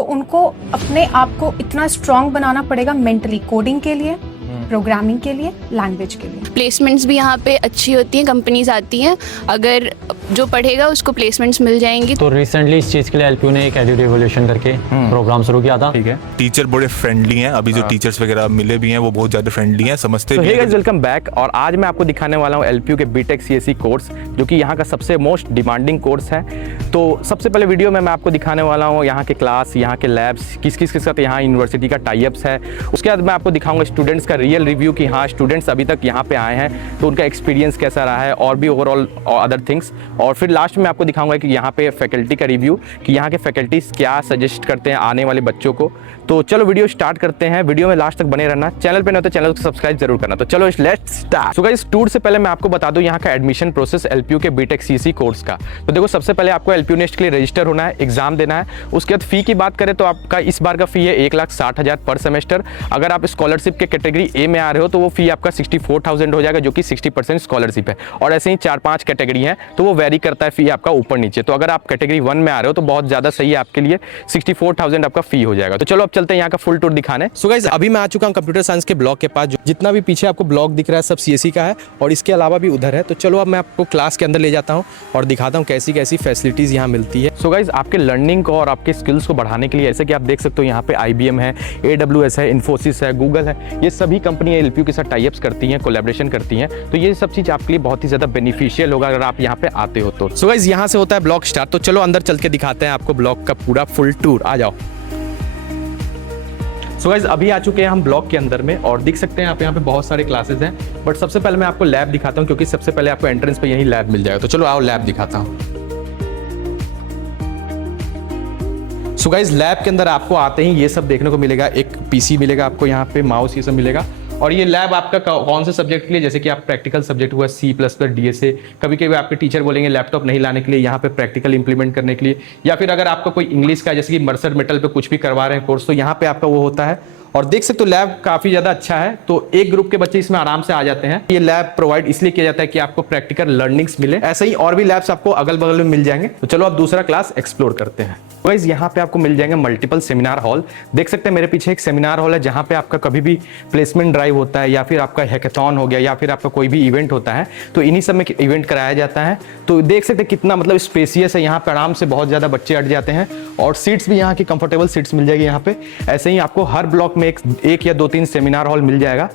तो उनको अपने आप को इतना स्ट्रांग बनाना पड़ेगा मेंटली, कोडिंग के लिए, प्रोग्रामिंग के लिए, लैंग्वेज के लिए। प्लेसमेंट्स भी यहाँ पे अच्छी होती हैं, कंपनीज आती हैं, अगर जो पढ़ेगा उसको प्लेसमेंट्स मिल जाएंगी। तो रिसेंटली इस चीज़ के लिए एलपीयू ने एक एडु रिवोल्यूशन करके प्रोग्राम शुरू किया था। ठीक है, टीचर बड़े फ्रेंडली हैं, अभी जो टीचर्स वगैरह मिले भी हैं वो बहुत ज़्यादा फ्रेंडली हैं, समझते भी हैं। Guys welcome back. और आज मैं आपको दिखाने वाला हूँ एलपीयू के बीटेक सीएससी कोर्स, जो कि यहाँ का सबसे मोस्ट डिमांडिंग कोर्स है। तो सबसे पहले वीडियो में मैं आपको दिखाने वाला हूँ यहाँ के क्लास, यहाँ के लैब्स, किस किस के साथ यहाँ यूनिवर्सिटी का टाइप्स है। उसके बाद मैं आपको दिखाऊंगा स्टूडेंट्स का रियल रिव्यू कि हाँ स्टूडेंट्स अभी तक यहाँ पे आए हैं तो उनका एक्सपीरियंस कैसा रहा है, और भी ओवरऑल अदर थिंग्स। और फिर लास्ट में आपको दिखाऊंगा कि यहाँ पे फैकल्टी का रिव्यू कि यहाँ के फैकल्टीज क्या सजेस्ट करते हैं आने वाले बच्चों को। तो चलो वीडियो स्टार्ट करते हैं। वीडियो में लास्ट तक बने रहना, चैनल पे नहीं तो चैनल को सब्सक्राइब जरूर करना। तो चलो let's start. So guys tour से पहले मैं आपको बता दूं यहाँ का एडमिशन प्रोसेस एलपीयू के बीटेक सीएससी कोर्स का। तो देखो सबसे पहले आपको एलपीयू नेस्ट के लिए रजिस्टर होना है, एग्जाम देना है। उसके बाद फी की बात करें तो आपका इस बार का फी है 1,60,000 पर सेमेस्टर। अगर आप स्कॉलरशिप के कैटेगरी ए में आ रहे हो तो वो फी आपका 64,000 हो जाएगा, जो कि 60% स्कॉलरशिप है। और ऐसे ही 4-5 कैटेगरी हैं तो वो वेरी करता है फी आपका ऊपर नीचे। तो अगर आप कैटेगरी 1 में आ रहे हो तो बहुत ज़्यादा सही है आपके लिए, 64,000 आपका फी हो जाएगा। तो चलो अब चलते हैं यहाँ का फुल टूर दिखाने। सो गाइस अभी मैं आ चुका हूँ कंप्यूटर साइंस के ब्लॉक के पास। जितना भी पीछे आपको ब्लॉक दिख रहा है सब सीएससी का है, और इसके अलावा भी उधर है। तो चलो अब मैं आपको क्लास के अंदर ले जाता हूँ और दिखाता हूँ कैसी कैसी फैसिलिटीज़ यहाँ मिलती है। सो गाइस आपके लर्निंग को और आपके स्किल्स को बढ़ाने के लिए जैसे कि आप देख सकते हो यहाँ पे IBM है, AWS है, इन्फोसिस है, गूगल है, ये सभी कंपनियाँ एलपीयू के साथ टाइप्स करती हैं, कोलैबोरेशन करती हैं। तो ये सब चीज़ आपके लिए बहुत ही ज़्यादा बेनिफिशियल होगा अगर आप यहाँ पे आते हो तो। सो गाइस यहाँ से होता है ब्लॉक स्टार्ट। तो चलो अंदर चल के दिखाते हैं आपको ब्लॉक का पूरा फुल टूर। आ जाओ। सो गाइस अभी आ चुके हैं हम ब्लॉक के अंदर में, और देख सकते हैं आप यहाँ पे बहुत सारे क्लासेस हैं। बट सबसे पहले मैं आपको लैब दिखाता हूँ, क्योंकि सबसे पहले आपको एंट्रेंस पे यही लैब मिल जाएगा। तो चलो आओ लैब दिखाता हूँ। सो गाइस लैब के अंदर आपको आते ही ये सब देखने को मिलेगा। एक पीसी मिलेगा आपको, यहाँ पे माउस, ये सब मिलेगा। और ये लैब आपका कौन से सब्जेक्ट के लिए, जैसे कि आप प्रैक्टिकल सब्जेक्ट हुआ C++, DSA, कभी कभी आपके टीचर बोलेंगे लैपटॉप नहीं लाने के लिए, यहाँ पे प्रैक्टिकल इंप्लीमेंट करने के लिए, या फिर अगर आपका कोई इंग्लिश का जैसे कि मर्सर मेटल पे कुछ भी करवा रहे हैं कोर्स, तो यहाँ पे आपका वो होता है। और देख सकते हो लैब काफ़ी ज़्यादा अच्छा है, तो एक ग्रुप के बच्चे इसमें आराम से आ जाते हैं। ये लैब प्रोवाइड इसलिए किया जाता है कि आपको प्रैक्टिकल लर्निंग्स मिले। ऐसे ही और भी लैब्स आपको अगल बगल में मिल जाएंगे। तो चलो अब दूसरा क्लास एक्सप्लोर करते हैं। गाइस यहाँ पे आपको मिल जाएंगे मल्टीपल सेमिनार हॉल। देख सकते हैं मेरे पीछे एक सेमिनार हॉल है, जहाँ पे आपका कभी भी प्लेसमेंट ड्राइव होता है, या फिर आपका हैकाथॉन हो गया, या फिर आपका कोई भी इवेंट होता है, तो इन्हीं सब में इवेंट कराया जाता है। तो देख सकते हैं कितना मतलब स्पेसियस है, यहाँ पे आराम से बहुत ज़्यादा बच्चे अट जाते हैं, और सीट्स भी यहाँ की कंफर्टेबल सीट्स मिल जाएगी यहाँ पे। ऐसे ही आपको हर ब्लॉक में एक या 2-3 सेमिनार हॉल मिल जाएगा।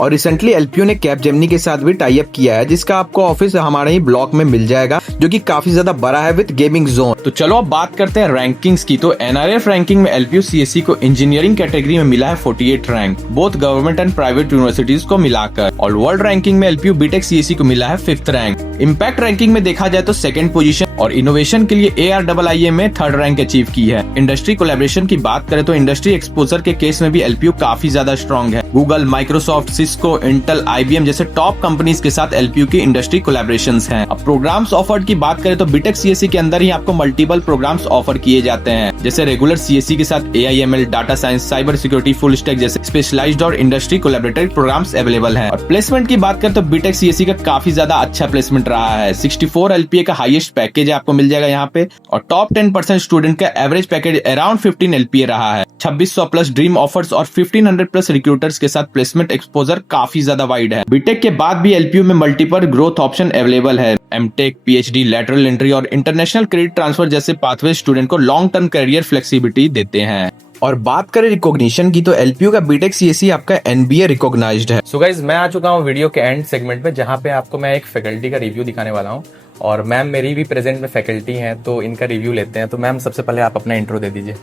और रिसेंटली एलपीयू ने कैपजेमिनी के साथ भी टाई अप किया है, जिसका आपको ऑफिस हमारे ही ब्लॉक में मिल जाएगा, जो कि काफी ज्यादा बड़ा है विद गेमिंग जोन। तो चलो अब बात करते हैं रैंकिंग्स की। तो NRF रैंकिंग में एलपीयू सीएससी को इंजीनियरिंग कैटेगरी में मिला है 48 rank, both government and private universities को मिलाकर। और वर्ल्ड रैंकिंग में एलपीयू बीटेक सीएससी को मिला है 5th रैंक। इम्पैक्ट रैंकिंग में देखा जाए तो 2nd पोजीशन, और इनोवेशन के लिए ARIIM में 3rd रैंक अचीव की है। इंडस्ट्री कोलैबोरेशन की बात करें तो इंडस्ट्री एक्सपोजर के केस में भी एलपीयू काफी ज्यादा स्ट्रॉन्ग है। Google, Microsoft, Cisco, Intel, IBM जैसे टॉप कंपनीज के साथ एलपीयू की इंडस्ट्री कोलैबोरेशंस हैं। अब प्रोग्राम्स ऑफर्ड की बात करें तो बीटेक सीएससी के अंदर ही आपको मल्टीपल प्रोग्राम्स ऑफर किए जाते हैं, जैसे रेगुलर सीएससी के साथ AIML, data science, cyber security, full stack जैसे स्पेशलाइज्ड और इंडस्ट्री कोलैबोरेटरी प्रोग्राम्स अवेलेबल हैं। और प्लेसमेंट की बात करें तो बीटेक सीएससी का काफी ज्यादा अच्छा प्लेसमेंट रहा है। 64 LPA का हाईएस्ट पैकेज आपको मिल जाएगा यहाँ पे, और टॉप 10% स्टूडेंट का एवरेज पैकेज अराउंड 15 LPA रहा है। 2600 प्लस ड्रीम ऑफर्स और 1500 प्लस रिक्रूटर्स के साथ प्लेसमेंट एक्सपोजर काफी ज्यादा वाइड है। बीटेक के बाद भी एलपीयू में मल्टीपल ग्रोथ ऑप्शन अवेलेबल है। एमटेक, PhD, लैटरल एंट्री और इंटरनेशनल क्रेडिट ट्रांसफर जैसे पाथवे स्टूडेंट को लॉन्ग टर्म करियर फ्लेक्सिबिलिटी देते हैं। और बात करें रिकॉग्निशन की तो एलपीयू का बीटेक सीएससी आपका NBA रिकॉग्नाइज्ड है। सो गाइस मैं आ चुका हूँ वीडियो के एंड सेगमेंट में, जहाँ पे आपको मैं एक फैकल्टी का रिव्यू दिखाने वाला हूँ, और मैम मेरी भी प्रेजेंट में फैकल्टी हैं, तो इनका रिव्यू लेते हैं। तो मैम सबसे पहले आप अपना इंट्रो दे दीजिए।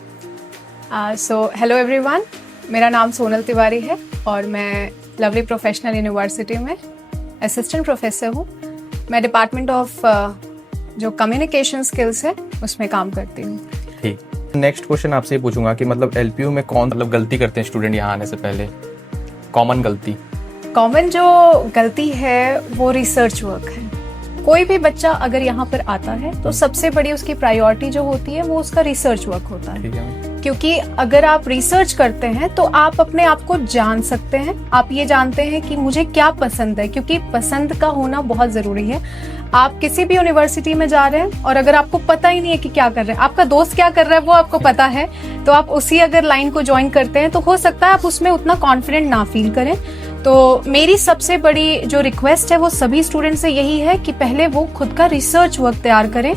सो हेलो एवरीवन, मेरा नाम सोनल तिवारी है और मैं लवली प्रोफेशनल यूनिवर्सिटी में असिस्टेंट प्रोफेसर हूँ। मैं डिपार्टमेंट ऑफ जो कम्युनिकेशन स्किल्स है उसमें काम करती हूँ। ठीक, नेक्स्ट क्वेश्चन आपसे ये पूछूंगा कि मतलब एलपीयू में कौन मतलब गलती करते हैं स्टूडेंट यहाँ आने से पहले, कॉमन गलती? कॉमन जो गलती है वो रिसर्च वर्क है। कोई भी बच्चा अगर यहाँ पर आता है तो सबसे बड़ी उसकी प्रायोरिटी जो होती है वो उसका रिसर्च वर्क होता है। ठीक है। क्योंकि अगर आप रिसर्च करते हैं तो आप अपने आप को जान सकते हैं, आप ये जानते हैं कि मुझे क्या पसंद है, क्योंकि पसंद का होना बहुत जरूरी है। आप किसी भी यूनिवर्सिटी में जा रहे हैं और अगर आपको पता ही नहीं है कि क्या कर रहे हैं, आपका दोस्त क्या कर रहा है वो आपको पता है, तो आप उसी अगर लाइन को ज्वाइन करते हैं तो हो सकता है आप उसमें उतना कॉन्फिडेंट ना फील करें। तो मेरी सबसे बड़ी जो रिक्वेस्ट है वो सभी स्टूडेंट से यही है कि पहले वो खुद का रिसर्च वर्क तैयार करें,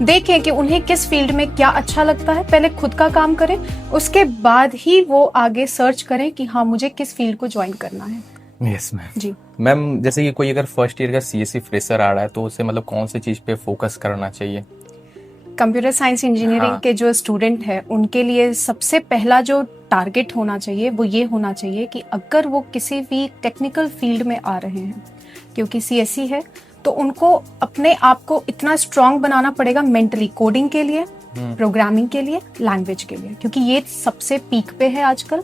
देखें कि उन्हें किस फील्ड में क्या अच्छा लगता है, पहले खुद का काम करें, उसके बाद ही वो आगे सर्च करें कि हाँ मुझे किस फील्ड को ज्वाइन करना है। Yes ma'am. जी मैम, जैसे कि कोई अगर फर्स्ट ईयर का सीएससी फ्रेशर आ रहा है तो उसे मतलब कौन सी चीज़ पे फोकस करना चाहिए? कंप्यूटर साइंस इंजीनियरिंग हाँ। के जो स्टूडेंट है उनके लिए सबसे पहला जो टारगेट होना चाहिए वो ये होना चाहिए कि अगर वो किसी भी टेक्निकल फील्ड में आ रहे हैं, क्योंकि सीएससी है तो उनको अपने आप को इतना स्ट्रांग बनाना पड़ेगा मेंटली, कोडिंग के लिए, प्रोग्रामिंग के लिए, लैंग्वेज के लिए, क्योंकि ये सबसे पीक पे है आजकल।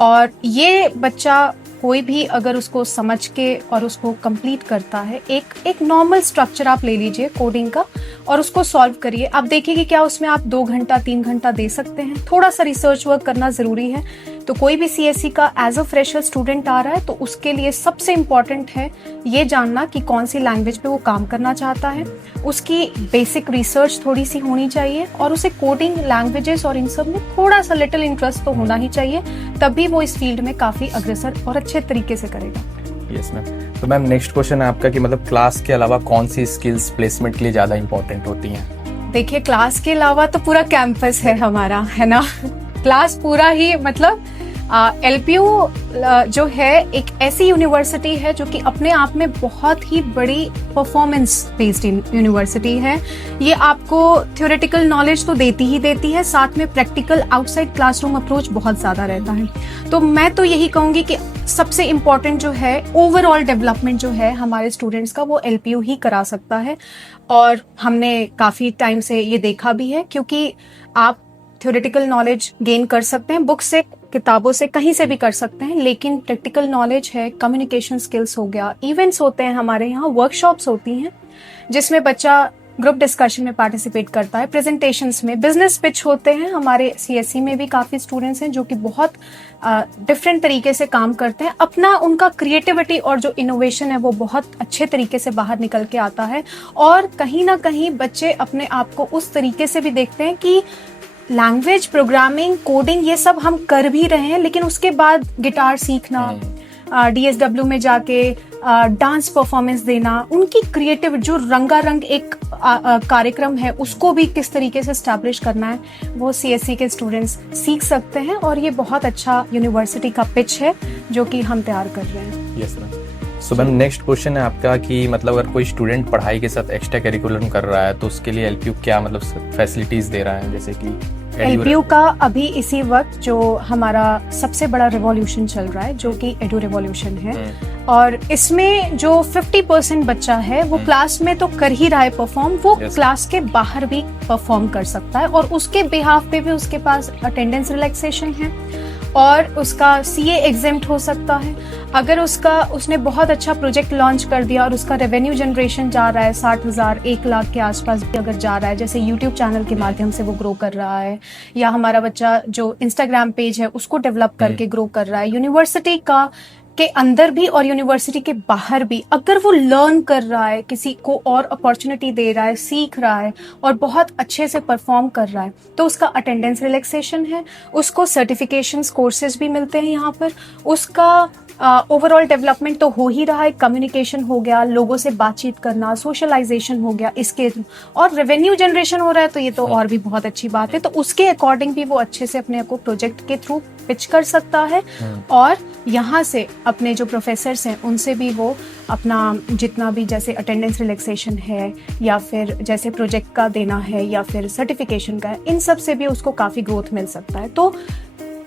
और ये बच्चा कोई भी अगर उसको समझ के और उसको कंप्लीट करता है, एक नॉर्मल स्ट्रक्चर आप ले लीजिए कोडिंग का और उसको सॉल्व करिए, आप देखिए कि क्या उसमें आप 2 घंटा 3 घंटा दे सकते हैं। थोड़ा सा रिसर्च वर्क करना जरूरी है। तो कोई भी सीएससी का एज अ फ्रेशर स्टूडेंट आ रहा है तो उसके लिए सबसे इम्पॉर्टेंट है ये जानना कि कौन सी लैंग्वेज पे वो काम करना चाहता है, उसकी बेसिक रिसर्च थोड़ी सी होनी चाहिए और उसे कोडिंग, लैंग्वेजेस और इन सब में थोड़ा सा लिटिल इंटरेस्ट तो होना ही चाहिए, तभी वो इस फील्ड में काफी अग्रसर और अच्छे तरीके से करेगा। Yes ma'am. तो मैम नेक्स्ट क्वेश्चन है आपका कि मतलब क्लास के अलावा कौन सी स्किल्स प्लेसमेंट के लिए ज़्यादा इंपॉर्टेंट होती हैं? देखिए क्लास के अलावा तो पूरा कैंपस है हमारा, है ना। क्लास पूरा ही मतलब एलपीयू जो है एक ऐसी यूनिवर्सिटी है जो कि अपने आप में बहुत ही बड़ी परफॉर्मेंस बेस्ड यूनिवर्सिटी है। ये आपको थ्योरेटिकल नॉलेज तो देती ही देती है, साथ में प्रैक्टिकल आउटसाइड क्लासरूम अप्रोच बहुत ज़्यादा रहता है। तो मैं तो यही कहूँगी कि सबसे इम्पॉर्टेंट जो है ओवरऑल डेवलपमेंट जो है हमारे स्टूडेंट्स का वो एलपीयू ही करा सकता है। और हमने काफ़ी टाइम से ये देखा भी है, क्योंकि आप थ्योरेटिकल नॉलेज गेन कर सकते हैं बुक से, किताबों से, कहीं से भी कर सकते हैं, लेकिन प्रैक्टिकल नॉलेज है, कम्युनिकेशन स्किल्स हो गया, इवेंट्स होते हैं हमारे यहाँ, वर्कशॉप्स होती हैं जिसमें बच्चा ग्रुप डिस्कशन में पार्टिसिपेट करता है, प्रेजेंटेशंस में, बिजनेस पिच होते हैं। हमारे सीएससी में भी काफ़ी स्टूडेंट्स हैं जो कि बहुत डिफरेंट तरीके से काम करते हैं, अपना उनका क्रिएटिविटी और जो इनोवेशन है वो बहुत अच्छे तरीके से बाहर निकल के आता है। और कहीं ना कहीं बच्चे अपने आप को उस तरीके से भी देखते हैं कि लैंग्वेज, प्रोग्रामिंग, कोडिंग ये सब हम कर भी रहे हैं, लेकिन उसके बाद गिटार सीखना, डीएसडब्ल्यू में जाके डांस परफॉर्मेंस देना, उनकी क्रिएटिव जो रंगारंग एक कार्यक्रम है उसको भी किस तरीके से स्टैब्लिश करना है वो सीएससी के स्टूडेंट्स सीख सकते हैं। और ये बहुत अच्छा यूनिवर्सिटी का पिच है जो कि हम तैयार कर रहे हैं। Yes ma'am. So ma'am next question है आपका कि मतलब अगर कोई स्टूडेंट पढ़ाई के साथ एक्स्ट्रा करिकुलम कर रहा है तो उसके लिए एलपीयू क्या मतलब फैसिलिटीज दे रहा है, जैसे कि एलपीयू का अभी इसी वक्त जो हमारा सबसे बड़ा रिवॉल्यूशन चल रहा है जो कि एडू रिवॉल्यूशन है, और इसमें जो 50% बच्चा है वो क्लास में तो कर ही रहा है परफॉर्म, वो क्लास के बाहर भी परफॉर्म कर सकता है और उसके बिहाफ पे भी उसके पास अटेंडेंस रिलैक्सेशन है और उसका सीए एग्जेम्प्ट हो सकता है। अगर उसने बहुत अच्छा प्रोजेक्ट लॉन्च कर दिया और उसका रेवेन्यू जनरेशन जा रहा है 60,000 1 लाख के आसपास भी अगर जा रहा है, जैसे यूट्यूब चैनल के माध्यम से वो ग्रो कर रहा है, या हमारा बच्चा जो इंस्टाग्राम पेज है उसको डेवलप करके ग्रो कर रहा है, यूनिवर्सिटी के अंदर भी और यूनिवर्सिटी के बाहर भी अगर वो लर्न कर रहा है, किसी को और अपॉर्चुनिटी दे रहा है, सीख रहा है और बहुत अच्छे से परफॉर्म कर रहा है, तो उसका अटेंडेंस रिलैक्सेशन है, उसको सर्टिफिकेशंस कोर्सेज भी मिलते हैं यहाँ पर, उसका ओवरऑल डेवलपमेंट तो हो ही रहा है, कम्युनिकेशन हो गया, लोगों से बातचीत करना, सोशलाइजेशन हो गया इसके, और रेवेन्यू जनरेशन हो रहा है तो ये तो और भी बहुत अच्छी बात है। तो उसके अकॉर्डिंग भी वो अच्छे से अपने को प्रोजेक्ट के थ्रू पिच कर सकता है और यहाँ से अपने जो प्रोफेसर्स हैं उनसे भी वो अपना जितना भी जैसे अटेंडेंस रिलैक्सेशन है या फिर जैसे प्रोजेक्ट का देना है या फिर सर्टिफिकेशन का है, इन सब से भी उसको काफ़ी ग्रोथ मिल सकता है। तो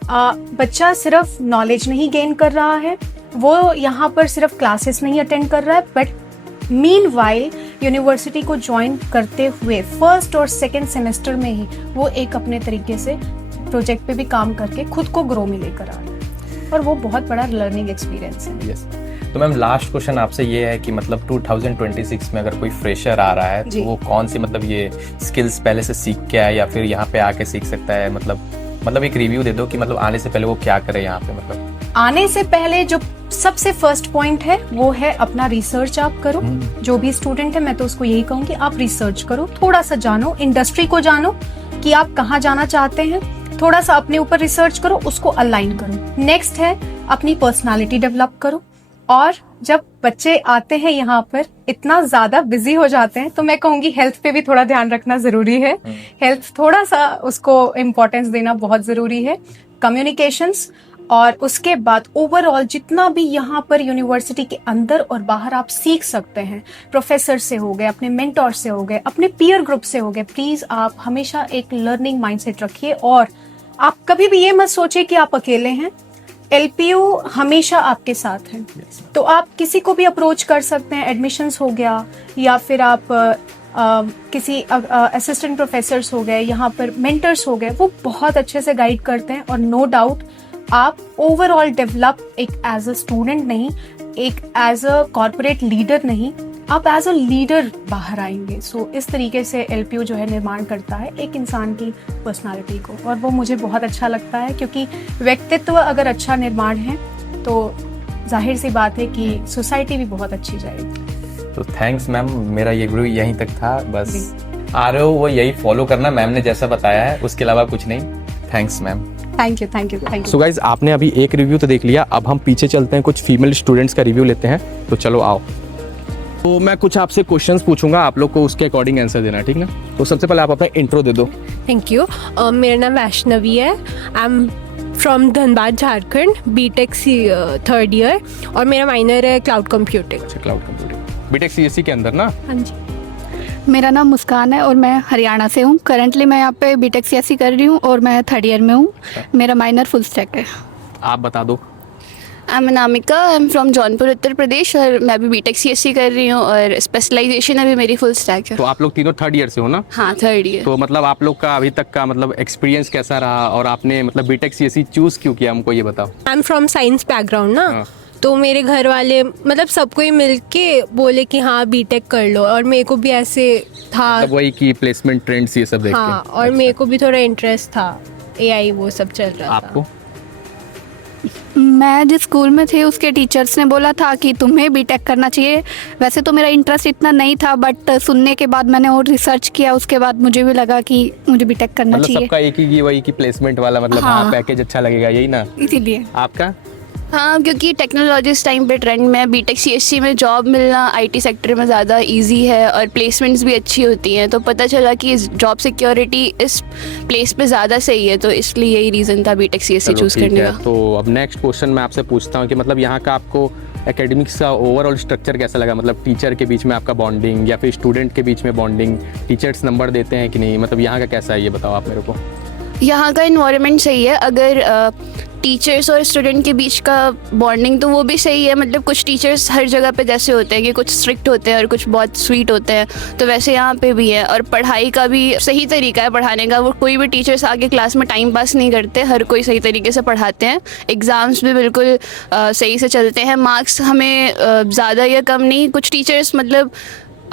बच्चा सिर्फ नॉलेज नहीं गेन कर रहा है, वो यहाँ पर सिर्फ क्लासेस नहीं अटेंड कर रहा है, बट मीनवाइल यूनिवर्सिटी को ज्वाइन करते हुए फर्स्ट और सेकेंड सेमेस्टर में ही वो एक अपने तरीके से प्रोजेक्ट पे भी काम करके खुद को ग्रो में लेकर आ रहा है और वो बहुत बड़ा लर्निंग एक्सपीरियंस है। yes. तो मैम लास्ट क्वेश्चन आपसे ये है कि मतलब 2026 में अगर कोई फ्रेशर आ रहा है तो जी। वो कौन सी मतलब ये स्किल्स पहले से सीख के आए या फिर यहाँ पे आके सीख सकता है, मतलब एक रिव्यू दे दो कि मतलब आने से पहले वो क्या करे यहाँ पे। मतलब आने से पहले जो सबसे फर्स्ट पॉइंट है वो है अपना रिसर्च आप करो। जो भी स्टूडेंट है मैं तो उसको यही कहूंगी, आप रिसर्च करो, थोड़ा सा जानो, इंडस्ट्री को जानो कि आप कहाँ जाना चाहते हैं, थोड़ा सा अपने ऊपर रिसर्च करो, उसको अलाइन करो। नेक्स्ट है अपनी पर्सनालिटी डेवलप करो। और जब बच्चे आते हैं यहाँ पर इतना ज्यादा बिजी हो जाते हैं तो मैं कहूंगी हेल्थ पे भी थोड़ा ध्यान रखना जरूरी है। हेल्थ थोड़ा सा उसको इम्पोर्टेंस देना बहुत जरूरी है। कम्युनिकेशंस और उसके बाद ओवरऑल जितना भी यहाँ पर यूनिवर्सिटी के अंदर और बाहर आप सीख सकते हैं, प्रोफेसर से हो गए, अपने मेंटोर से हो गए, अपने पीयर ग्रुप से हो गए, प्लीज आप हमेशा एक लर्निंग माइंडसेट रखिए और आप कभी भी ये मत सोचिए कि आप अकेले हैं। एलपीयू हमेशा आपके साथ है। तो आप किसी को भी अप्रोच कर सकते हैं, एडमिशंस हो गया या फिर आप किसी असिस्टेंट प्रोफेसर्स हो गए, यहाँ पर मेंटर्स हो गए, वो बहुत अच्छे से गाइड करते हैं। और नो डाउट आप ओवरऑल डेवलप एक एज अ स्टूडेंट नहीं, एक एज अ कॉर्पोरेट लीडर नहीं, आप एज अ लीडर बाहर आएंगे। सो इस तरीके से एलपीयू जो है निर्माण करता है एक इंसान की पर्सनालिटी को, और वो मुझे बहुत अच्छा लगता है क्योंकि व्यक्तित्व अगर अच्छा निर्माण है तो जाहिर सी बात है कि सोसाइटी भी बहुत अच्छी जाएगी। तो थैंक्स मैम, मेरा ये वीडियो यहीं तक था। बस आ रहे हो वो यही फॉलो करना, मैम ने जैसा बताया है, उसके अलावा कुछ नहीं। Thanks ma'am. Thank you thank you thank you. So guys आपने अभी एक रिव्यू तो देख लिया, अब हम पीछे चलते हैं, कुछ फीमेल स्टूडेंट्स का रिव्यू लेते हैं। तो चलो आओ। तो मैं कुछ आपसे क्वेश्चंस पूछूंगा, आप लोग को उसके अकॉर्डिंग आंसर देना, ठीक ना। तो सबसे पहले आप अपना इंट्रो दे दो। Thank you. मेरा नाम वैष्णवी है। I am from Dhanbad Jharkhand, B Tech third year, और मेरा माइनर है क्लाउड कंप्यूटिंग। अच्छा, क्लाउड कंप्यूटिंग, बीटेक सीएससी के अंदर ना। हाँ जी। मेरा नाम मुस्कान है और मैं हरियाणा से हूँ। करंटली मैं यहाँ पे बीटेक सीएससी कर रही हूँ और मैं थर्ड ईयर में हूँ। मेरा माइनर फुल स्टैक है। आप बता दो। I am Anamika, I am from Jaunpur Uttar Pradesh और मैं भी बीटेक सीएससी कर रही हूँ और स्पेशलाइजेशन अभी मेरी फुल स्टैक है। तो आप लोग तीनों थर्ड ईयर से हो ना। हाँ, थर्ड ईयर। तो मतलब आप लोग का अभी तक का मतलब एक्सपीरियंस कैसा रहा और आपने मतलब बीटेक सीएससी चूज क्यों किया, हमको ये बताओ। आई एम फ्रॉम साइंस बैकग्राउंड ना। हाँ। तो मेरे घर वाले मतलब सबको ही मिल के बोले कि हाँ बीटेक कर लो, और मेरे को भी ऐसे था, मतलब वही की प्लेसमेंट ट्रेंड्स ये सब देख के। हाँ, और मेरे को भी थोड़ा इंटरेस्ट था, एआई वो सब चल रहा था। आपको? मैं जिस स्कूल में थी उसके टीचर्स ने बोला था कि तुम्हें बीटेक करना चाहिए। वैसे तो मेरा इंटरेस्ट इतना नहीं था, बट सुनने के बाद मैंने और रिसर्च किया, उसके बाद मुझे भी लगा कि मुझे बीटेक करना मतलब चाहिए। सबका एक ही वही की प्लेसमेंट वाला, मतलब हाँ, पैकेज अच्छा लगेगा, यही ना। इसीलिए। आपका? हाँ, क्योंकि टेक्नोलॉजी इस टाइम पे ट्रेंड में है। बीटेक सीएससी में जॉब मिलना आईटी सेक्टर में ज़्यादा इजी है और प्लेसमेंट्स भी अच्छी होती हैं, तो पता चला कि जॉब सिक्योरिटी इस प्लेस पे ज़्यादा सही है, तो इसलिए यही रीज़न था बीटेक सीएससी चूज़ करने का। तो अब नेक्स्ट क्वेश्चन मैं आपसे पूछता हूँ कि मतलब यहाँ का आपको एकेडमिक्स का ओवरऑल स्ट्रक्चर कैसा लगा, मतलब टीचर के बीच में आपका बॉन्डिंग या फिर स्टूडेंट के बीच में बॉन्डिंग, टीचर्स नंबर देते हैं कि नहीं, मतलब यहाँ का कैसा है ये बताओ आप मेरे को। यहाँ का इन्वायरमेंट सही है। अगर टीचर्स और स्टूडेंट के बीच का बॉन्डिंग तो वो भी सही है। मतलब कुछ टीचर्स हर जगह पे जैसे होते हैं कि कुछ स्ट्रिक्ट होते हैं और कुछ बहुत स्वीट होते हैं, तो वैसे यहाँ पे भी है। और पढ़ाई का भी सही तरीका है पढ़ाने का। वो कोई भी टीचर्स आगे क्लास में टाइम पास नहीं करते, हर कोई सही तरीके से पढ़ाते हैं। एग्ज़ाम्स भी बिल्कुल सही से चलते हैं। मार्क्स हमें ज़्यादा या कम नहीं, कुछ टीचर्स मतलब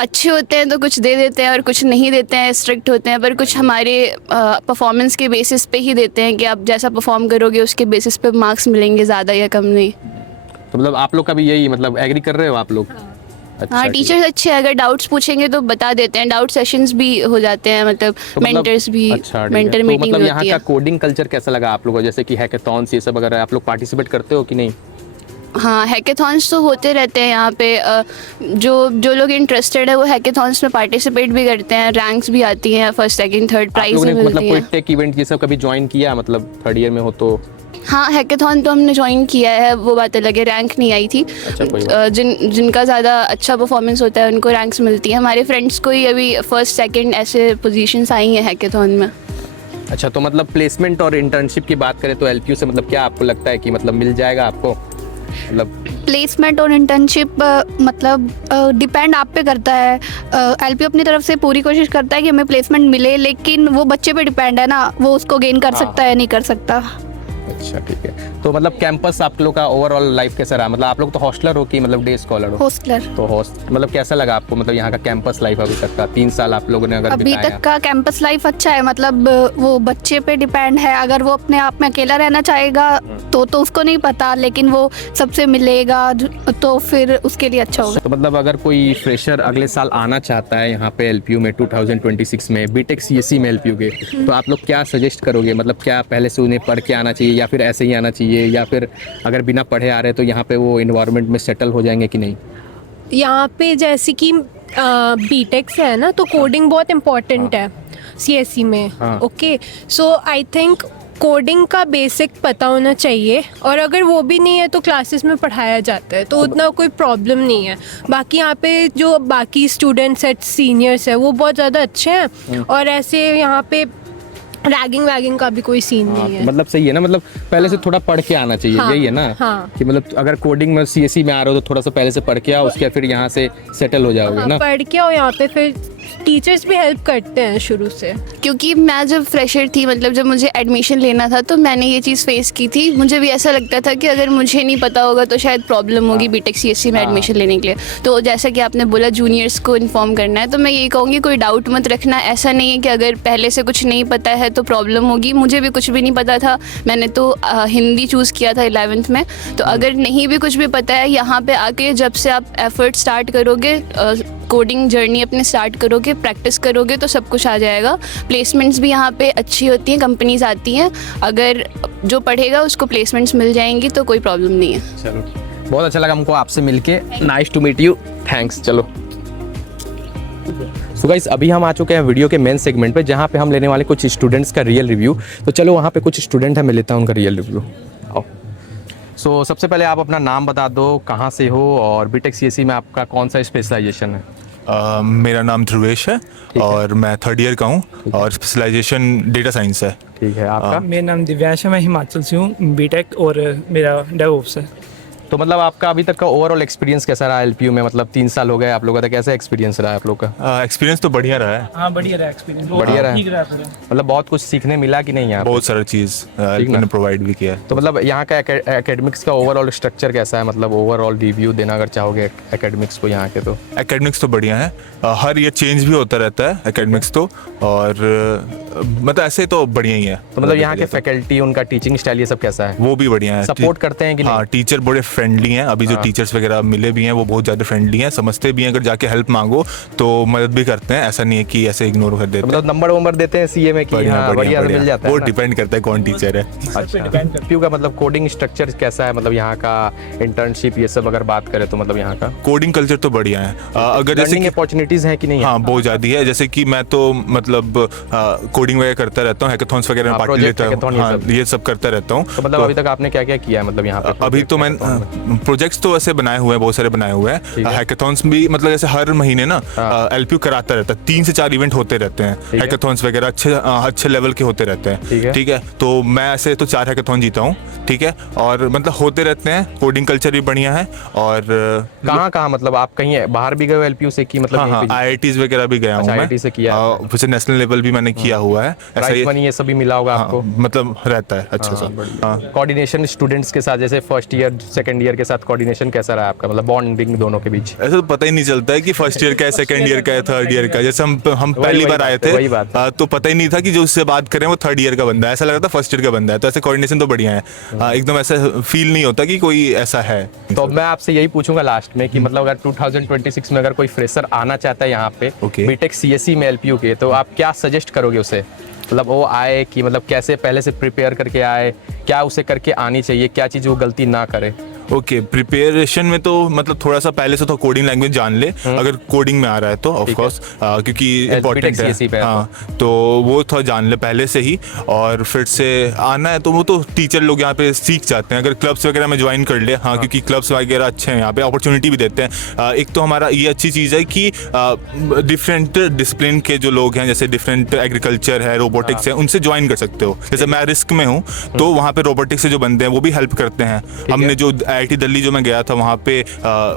अच्छे होते हैं तो कुछ दे देते हैं और कुछ नहीं देते हैं, स्ट्रिक्ट होते हैं, पर कुछ हमारे परफॉर्मेंस के बेसिस पे ही देते हैं कि आप जैसा परफॉर्म करोगे उसके बेसिस पे मार्क्स मिलेंगे, ज़्यादा या कम नहीं। तो मतलब आप लोग का भी यही मतलब एग्री कर रहे हो आप लोग? अच्छा, हाँ, टीचर्स अच्छे हैं, अगर डाउट्स पूछेंगे तो बता देते हैं। डाउट सेशंस भी हो जाते हैं, मतलब तो मेंटर्स भी, अच्छा, मेंटर तो मीटिंग मतलब भी यहाँ होती का है। कोडिंग कल्चर कैसा लगा आप लोगों को, जैसे कि हैकेथॉन्स ये सब अगर आप लोग पार्टिसिपेट करते हो कि नहीं? हाँ, हैकेथॉन्स तो होते रहते हैं यहाँ पे। जो लोग इंटरेस्टेड है वो हैकेथॉन्स में पार्टिसिपेट भी करते हैं, रैंक्स भी आती हैं, फर्स्ट सेकंड थर्ड प्राइज भी मतलब मिलती कोई है। टेक इवेंट ये सब कभी ज्वाइन किया, मतलब थर्ड ईयर में हो तो? हाँ, हैकेथॉन तो हमने ज्वाइन किया है, वो बात अलग है, रैंक नहीं आई थी। अच्छा, कोई बात। जिनका ज़्यादा अच्छा परफॉर्मेंस होता है उनको रैंक्स मिलती है। हमारे फ्रेंड्स को ही अभी फर्स्ट सेकंड ऐसे पोजीशंस आई हैं हैकेथॉन में। अच्छा, तो मतलब प्लेसमेंट और इंटर्नशिप की बात करें तो एलपीयू से मतलब क्या आपको लगता है कि मतलब मिल जाएगा आपको? मतलब प्लेसमेंट और इंटर्नशिप मतलब डिपेंड आप पे करता है। एलपीयू अपनी तरफ से पूरी कोशिश करता है कि हमें प्लेसमेंट मिले, लेकिन वो बच्चे पे डिपेंड है ना, वो उसको गेन कर सकता है नहीं कर सकता। अच्छा, ठीक है। तो मतलब कैंपस आप लोग का ओवरऑल लाइफ कैसा रहा? मतलब आप लोग तो हॉस्टलर हो कि मतलब डे स्कॉलर हो? हॉस्टलर। तो होस्ट मतलब कैसा लगा आपको, मतलब यहाँ का कैंपस लाइफ अभी तक का 3 साल आप लोगों ने अगर अभी बिताया? तक का कैंपस लाइफ अच्छा है, मतलब वो बच्चे पे डिपेंड है। अगर वो अपने आप में अकेला रहना चाहेगा तो उसको नहीं पता, लेकिन वो सबसे मिलेगा तो फिर उसके लिए अच्छा होगा। तो मतलब अगर कोई फ्रेशर अगले साल आना चाहता है यहाँ पे एलपीयू में 2026 में बीटेक सीएससी में एलपीयू के, तो आप लोग क्या सजेस्ट करोगे? मतलब क्या पहले से उन्हें पढ़ के आना चाहिए या फिर ऐसे ही आना चाहिए, या फिर अगर बिना पढ़े आ रहे तो यहाँ पे वो इन्वायरमेंट में सेटल हो जाएंगे कि नहीं? यहाँ पे जैसे कि बीटेक से है ना, तो कोडिंग बहुत इम्पोर्टेंट है सीएससी में। हाँ। Okay, so I think coding का बेसिक पता होना चाहिए, और अगर वो भी नहीं है तो क्लासेस में पढ़ाया जाता है, तो उतना कोई प्रॉब्लम नहीं है। बाकी यहाँ पे जो बाकी स्टूडेंट्स है, सीनियर्स है, वो बहुत ज़्यादा अच्छे हैं, और ऐसे यहाँ पे रैगिंग वैगिंग का भी कोई सीन हाँ, नहीं तो है। मतलब सही है ना, मतलब पहले से थोड़ा पढ़ के आना चाहिए। हाँ, यही है ना? हाँ। कि मतलब अगर कोडिंग में सीएससी में आ रहे हो तो थोड़ा सा पहले से पढ़ के आओ, उसके बाद फिर यहाँ से सेटल हो जाओगे हाँ, ना? पढ़ के, और यहाँ पे फिर टीचर्स भी हेल्प करते हैं शुरू से। क्योंकि मैं जब फ्रेशर थी, मतलब जब मुझे एडमिशन लेना था, तो मैंने ये चीज़ फेस की थी। मुझे भी ऐसा लगता था कि अगर मुझे नहीं पता होगा तो शायद प्रॉब्लम होगी बीटेक सीएससी में एडमिशन लेने के लिए। तो जैसा कि आपने बोला जूनियर्स को इन्फॉर्म करना है, तो मैं यही कहूँगी कोई डाउट मत रखना। ऐसा नहीं है कि अगर पहले से कुछ नहीं पता है तो प्रॉब्लम होगी। मुझे भी कुछ भी नहीं पता था, मैंने तो हिंदी चूज़ किया था 11th में। तो अगर नहीं भी कुछ भी पता है, यहाँ पे आके जब से आप एफर्ट स्टार्ट करोगे, कोडिंग जर्नी अपने स्टार्ट करोगे, प्रैक्टिस करोगे, तो सब कुछ आ जाएगा। प्लेसमेंट्स भी यहाँ पे अच्छी होती हैं, कंपनीज आती हैं। अगर जो पढ़ेगा उसको प्लेसमेंट्स मिल जाएंगी, तो कोई प्रॉब्लम नहीं है। चलो, बहुत अच्छा लगा हमको आपसे मिलके। Nice to meet you, thanks. चलो सो गाइस, अभी हम आ चुके हैं वीडियो के मेन सेगमेंट पे, जहाँ पे हम लेने वाले कुछ स्टूडेंट्स का रियल रिव्यू। तो चलो वहाँ पे कुछ स्टूडेंट है, मैं लेता हूँ उनका रियल रिव्यू। आओ। सो सबसे पहले आप अपना नाम बता दो, कहाँ से हो, और बीटेक सीएससी में आपका कौन सा स्पेशलाइजेशन है? मेरा नाम ध्रुवेश है और मैं 3rd ईयर का हूँ और स्पेशलाइजेशन डेटा साइंस है। ठीक है, आपका? मेरा नाम दिव्यांश है, मैं हिमाचल से हूँ, बीटेक, और मेरा डेवऑप्स है। तो मतलब आपका अभी तक का ओवरऑल एक्सपीरियंस कैसा रहा एलपीयू में? मतलब 3 साल हो गए आप लोगों का, कैसा एक्सपीरियंस रहा है आप लोग का? एक्सपीरियंस तो बढ़िया रहा है। हाँ, बढ़िया रहा एक्सपीरियंस, बढ़िया रहा। ठीक रहा पूरा। मतलब बहुत कुछ सीखने मिला कि नहीं यहाँ पे? बहुत सारा चीज़ मैंने प्रोवाइड भी किया है। तो मतलब यहाँ का एकेडमिक्स का ओवरऑल स्ट्रक्चर कैसा है? मतलब ओवरऑल रिव्यू देना अगर चाहोगे एकेडमिक्स को यहाँ के, तो एकेडमिक्स तो बढ़िया है, हर ईयर चेंज भी होता रहता है एकेडमिक्स तो, और मतलब ऐसे तो बढ़िया ही है। तो मतलब यहाँ के फैकल्टी, उनका टीचिंग स्टाइल, ये सब कैसा है? वो भी बढ़िया है, सपोर्ट करते हैं कि नहीं? हाँ, टीचर बड़े फ्रेंडली हैं। अभी जो टीचर्स वगैरह मिले भी हैं वो बहुत ज़्यादा फ्रेंडली हैं, समझते भी हैं। अगर जाके हेल्प मांगो तो मदद भी करते हैं, ऐसा नहीं है कि ऐसे इग्नोर कर देते हैं। मतलब नंबर देते हैं सीए में कि हाँ, बढ़िया मिल जाता है? वो डिपेंड करता है कौन टीचर है। अच्छा, एलपीयू का मतलब कोडिंग स्ट्रक्चर कैसा है? मतलब यहाँ का इंटर्नशिप ये सब अगर बात करें तो मतलब यहाँ का कोडिंग कल्चर तो बढ़िया है। अगर जैसे लर्निंग अपॉर्चुनिटीज हैं कि नहीं? हाँ, बहुत ज़्यादा है। जैसे कि मैं तो मतलब कोडिंग वगैरह करता रहता हूँ, हैकाथॉन्स वगैरह में पार्ट लेता हूँ, हाँ, ये सब करता रहता हूँ। तो मतलब अभी तक आपने क्या क्या किया है मतलब यहाँ पे? अभी तो मैं प्रोजेक्ट्स तो ऐसे बनाए हुए हैं, बहुत सारे बनाए हुए हैं। हैकाथॉन्स भी मतलब जैसे हर महीने ना एलपीयू कराता रहता है, 3 से 4 इवेंट होते रहते हैं। हैकाथॉन्स वगैरह अच्छे लेवल के होते रहते हैं। ठीक है, तो मैं ऐसे तो 4 हैकाथॉन जीता हूँ। ठीक है, और मतलब होते रहते हैं। कोडिंग कल्चर भी बढ़िया है। और कहाँ मतलब आप कहीं बाहर भी गए हो एलपीयू से कि मतलब? हाँ, IITs वगैरह भी गया हूँ मैं। IIT से किया है? वैसे नेशनल लेवल भी मैंने किया हुआ है। ऐसा ये सभी मिला होगा आपको? मतलब रहता है अच्छा सा। कोऑर्डिनेशन स्टूडेंट्स के साथ, जैसे फर्स्ट ईयर सेकंड ईयर के साथ कोऑर्डिनेशन कैसा रहा आपका? मतलब बॉन्डिंग दोनों के बीच? ऐसा तो पता ही नहीं चलता है कि फर्स्ट ईयर का है, सेकंड ईयर का है, 3rd ईयर का। जैसे हम पहली बार आए थे तो पता ही नहीं था कि जो उससे बात करें वो 3rd ईयर का बंदा है, ऐसा लगा था फर्स्ट ईयर का बंदा है। तो ऐसे कोऑर्डिनेशन तो बढ़िया है, एकदम ऐसा फील नहीं होता कि कोई ऐसा है। तो मैं आपसे यही पूछूंगा लास्ट में कि मतलब अगर 2026 में अगर कोई फ्रेशर आना चाहता है यहाँ पे बीटेक सीएससी में एलपीयू के, तो आप क्या सजेस्ट करोगे उसे? मतलब वो आए कि मतलब कैसे पहले से प्रिपेयर करके आए, क्या उसे करके आनी चाहिए, क्या चीज़ वो गलती ना करे? ओके, प्रिपरेशन में तो मतलब थोड़ा सा पहले से तो कोडिंग लैंग्वेज जान ले, अगर कोडिंग में आ रहा है तो ऑफ कोर्स, क्योंकि इम्पोर्टेंट है। हाँ, तो वो थोड़ा जान ले पहले से ही। और फिर से आना है तो वो तो टीचर लोग यहाँ पे सीख जाते हैं। अगर क्लब्स वगैरह में ज्वाइन कर ले, हाँ, क्योंकि क्लब्स वगैरह अच्छे हैं यहाँ पे, अपॉर्चुनिटी भी देते हैं। एक तो हमारा ये अच्छी चीज़ है कि डिफरेंट डिसिप्लिन के जो लोग हैं, जैसे डिफरेंट एग्रीकल्चर है, रोबोटिक्स रोबोटिक्स है उनसे ज्वाइन कर सकते हो। जैसे मैं रिस्क में हूँ तो वहाँ पे रोबोटिक्स से जो बंदे हैं वो भी हेल्प करते हैं। हमने जो IIT दिल्ली जो मैं गया था वहाँ पे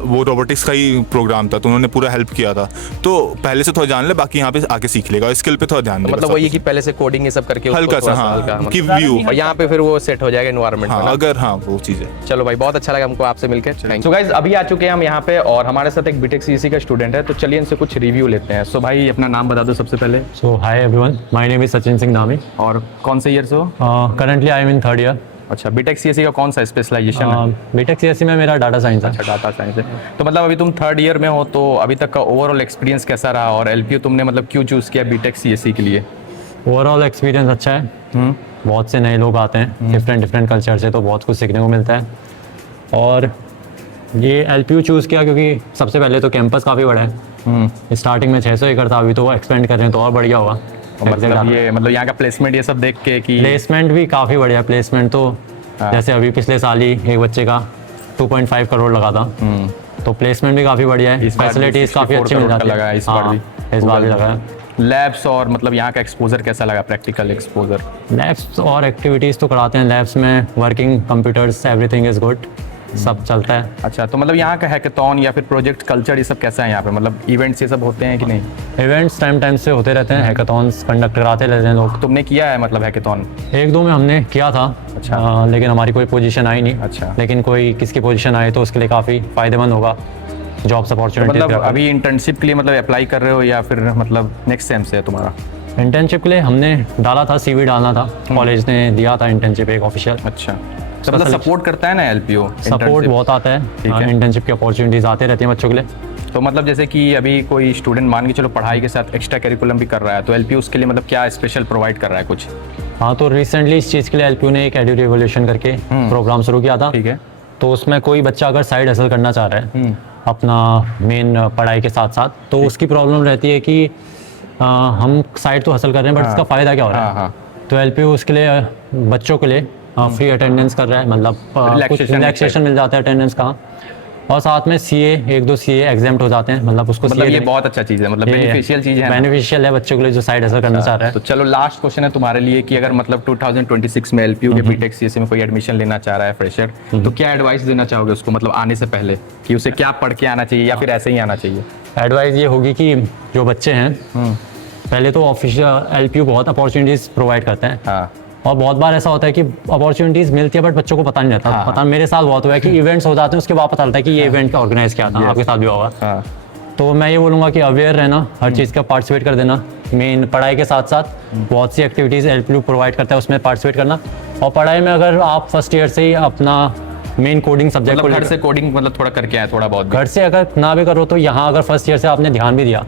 वो रोबोटिक्स का ही प्रोग्राम था तो उन्होंने पूरा हेल्प किया था। तो पहले से थोड़ा जान ले, बाकी यहाँ पे आके सीख लेगा, स्किल पे थोड़ा ध्यान दे। मतलब वही कि पहले से कोडिंग ये सब करके हल्का सा, हाँ, कि व्यू और यहाँ पे फिर वो सेट हो जाएगा एनवायरनमेंट में। अगर हाँ वो चीज़ है। चलो भाई, बहुत अच्छा लगा हमको आपसे मिलकर। सो गाइस, अभी आ चुके हैं हम यहाँ पे और हमारे साथ एक बीटेक सीएससी का स्टूडेंट है, तो चलिए इनसे कुछ रिव्यू लेते हैं। सो भाई अपना नाम बता दो सबसे पहले। So hi everyone, my name is Sachin Singh Nami. और कौन से ईयर से हो? Currently I am in 3rd year. अच्छा, बीटेक सीएससी का कौन सा स्पेशलाइजेशन है? बीटेक सीएससी में मेरा डाटा साइंस है। अच्छा, डाटा साइंस है। तो मतलब अभी तुम 3rd ईयर में हो, तो अभी तक का ओवरऑल एक्सपीरियंस कैसा रहा और एलपीयू तुमने मतलब क्यों चूज़ किया बीटेक सीएससी के लिए? ओवरऑल एक्सपीरियंस अच्छा है। बहुत से नए लोग आते हैं डिफरेंट कल्चर से, तो बहुत कुछ सीखने को मिलता है। और ये एलपीयू चूज़ किया क्योंकि सबसे पहले तो कैंपस काफ़ी बड़ा है। स्टार्टिंग में 600 एकड़ था, अभी तो वो एक्सपेंड कर रहे हैं तो और बढ़िया होगा। मतलब यहाँ का प्लेसमेंट ये सब देख के कि प्लेसमेंट भी काफ़ी बढ़िया। प्लेसमेंट तो जैसे अभी पिछले साल ही एक बच्चे का 2.5 करोड़ लगा था, तो प्लेसमेंट भी काफ़ी बढ़िया है। फैसिलिटीज़ काफ़ी अच्छी मिल जाती है। इस बार भी लगा है। लैब्स और मतलब यहाँ का एक्सपोजर कैसा लगा, प्रैक्टिकल एक्सपोजर? लैब्स और एक्टिविटीज़ तो कराते हैं। लैब्स में working computers everything is good, सब चलता है। अच्छा, तो मतलब यहाँ का हैकेथॉन या फिर प्रोजेक्ट कल्चर ये सब कैसा है यहाँ पे? मतलब इवेंट्स ये सब होते हैं कि नहीं? इवेंट्स टाइम से होते रहते हैं, हैकेथॉन्स कंडक्ट कराते रहते हैं लोग। तुमने किया है मतलब हैकेथॉन? 1-2 में हमने किया था। अच्छा। लेकिन हमारी कोई पोजीशन आई नहीं। अच्छा। लेकिन कोई किसकी पोजीशन आए तो उसके लिए काफ़ी फ़ायदेमंद होगा, जॉब्स अपॉर्चुनिटी। मतलब अभी इंटर्नशिप के लिए मतलब अप्लाई कर रहे हो या फिर मतलब नेक्स्ट सेम से है तुम्हारा? इंटर्नशिप के लिए हमने डाला था, CV डालना था, कॉलेज ने दिया था इंटर्नशिप एक ऑफिशियल। अच्छा, तो मतलब सपोर्ट करता है ना एलपीयू? सपोर्ट बहुत आता है, इंटर्नशिप की अपॉर्चुनिटीज़ आते रहती हैं बच्चों के लिए। तो मतलब जैसे कि अभी कोई स्टूडेंट मान के चलो पढ़ाई के साथ एक्स्ट्रा करिकुलम भी कर रहा है, तो एलपीयू उसके लिए मतलब क्या स्पेशल प्रोवाइड कर रहा है कुछ? हाँ, तो रिसेंटली इस चीज़ के लिए एलपीयू ने एक एडू रिवोल्यूशन करके प्रोग्राम शुरू किया था। ठीक है। तो उसमें कोई बच्चा अगर साइड हसल करना चाह रहा है अपना मेन पढ़ाई के साथ साथ, तो उसकी प्रॉब्लम रहती है कि हम साइड तो हसल कर रहे हैं बट इसका फ़ायदा क्या हो रहा है। तो एलपीयू उसके लिए बच्चों के लिए फ्री अटेंडेंस कर रहा है, मतलब कुछ रिलैक्सेशन मिल जाता है अटेंडेंस का। और साथ में एक दो सीए एग्जाम्प्ट हो जाते हैं, मतलब उसको मतलब ये बहुत अच्छा चीज़ है, मतलब बेनिफिशियल चीज़ है, बेनिफिशियल है बच्चों के लिए जो साइड हसल करना चाह रहा है। तो चलो लास्ट क्वेश्चन है तुम्हारे लिए कि अगर मतलब 2026 में एलपीयू के बीटेक सीएससी में कोई एडमिशन लेना चाह रहा है फ्रेशर, तो क्या एडवाइस देना चाहोगे उसको, मतलब आने से पहले कि उसे क्या पढ़ के आना चाहिए या फिर ऐसे ही आना चाहिए? एडवाइस ये होगी कि जो बच्चे हैं पहले तो ऑफिशियल एलपीयू बहुत अपॉर्चुनिटीज़ प्रोवाइड करते हैं। हाँ। और बहुत बार ऐसा होता है कि अपॉर्चुनिटीज़ मिलती है बट बच्चों को पता नहीं रहता। पता मेरे साथ बहुत हुआ है कि इवेंट्स हो जाते हैं, उसके बाद पता चलता है कि ये इवेंट का ऑर्गेनाइज किया था। आपके साथ भी होगा। तो मैं ये बोलूँगा कि अवेयर रहना, हर चीज़ का पार्टिसिपेट कर देना। मेन पढ़ाई के साथ साथ बहुत सी एक्टिविटीज़ एलपीयू प्रोवाइड करता है, उसमें पार्टिसिपेट करना। और पढ़ाई में अगर आप फर्स्ट ईयर से ही अपना मेन कोडिंग सब्जेक्ट को घर से कोडिंग मतलब थोड़ा करके आए, थोड़ा बहुत घर से अगर ना भी करो तो यहाँ अगर फर्स्ट ईयर से आपने ध्यान भी दिया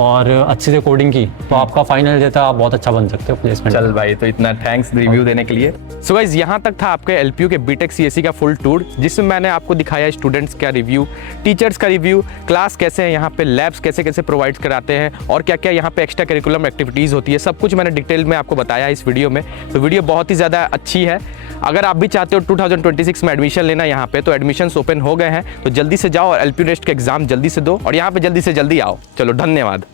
और अच्छे से कोडिंग की तो आपका फाइनल देता आप बहुत अच्छा बन सकते हो प्लेसमेंट। चल भाई, तो इतना थैंक्स रिव्यू देने के लिए। सो गाइस, यहाँ तक था आपके एलपीयू के बीटेक सीएससी का फुल टूर, जिसमें मैंने आपको दिखाया स्टूडेंट्स का रिव्यू, टीचर्स का रिव्यू, क्लास कैसे है यहाँ पे, लैब्स कैसे कैसे प्रोवाइड कराते हैं और क्या क्या यहाँ पे एक्स्ट्रा करिकुलम एक्टिविटीज़ होती है, सब कुछ मैंने डिटेल में आपको बताया इस वीडियो में। तो वीडियो बहुत ही ज़्यादा अच्छी है। अगर आप भी चाहते हो 2026 में एडमिशन लेना यहाँ पे, तो एडमिशन्स ओपन हो गए हैं, तो जल्दी से जाओ और एलपीयू नेस्ट का एग्जाम जल्दी से दो और यहाँ पे जल्दी से जल्दी आओ। चलो, धन्यवाद।